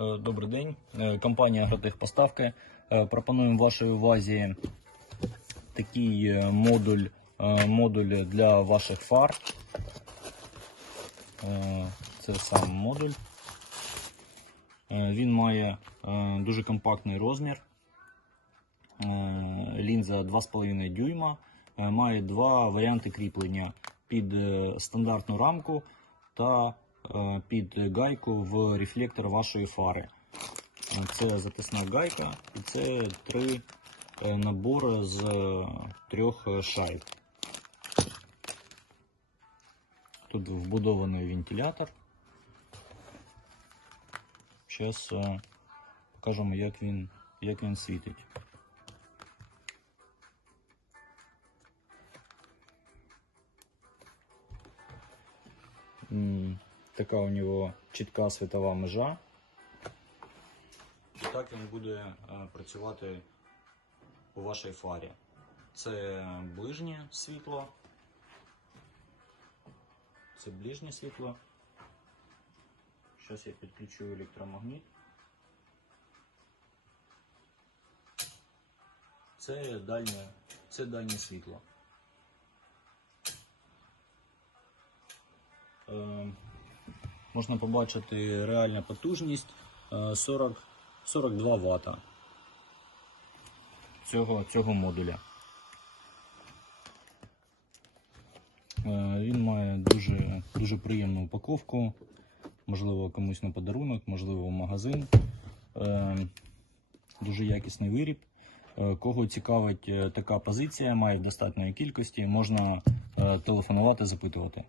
Е, Добрий день. Е, Компанія Агротехпоставки. Е, Пропонуємо вашій увазі такий модуль, модуль для ваших фар. Це сам модуль. Він має дуже компактний розмір. Лінза 2,5 дюйма. Має два варіанти кріплення під стандартну рамку та під гайку в рефлектор вашої фари. Е, Це затисна гайка і це три е, набори з е, трьох е, шайб. Тут вбудований вентилятор. Зараз покажемо, як він, як він світить. М, Така у нього чітка світова межа. І так він буде е, працювати у вашій фарі. Це ближнє світло. Це ближнє світло. Зараз я підключу електромагніт. Це дальнє, це дальнє світло. Можна побачити реальна потужність е, 40, 42 Вт цього, цього модуля. Е, Він має дуже, дуже приємну упаковку, можливо, комусь на подарунок, можливо, в магазин. Е, Дуже якісний виріб. Е, Кого цікавить така позиція, має в достатньої кількості, можна телефонувати, запитувати.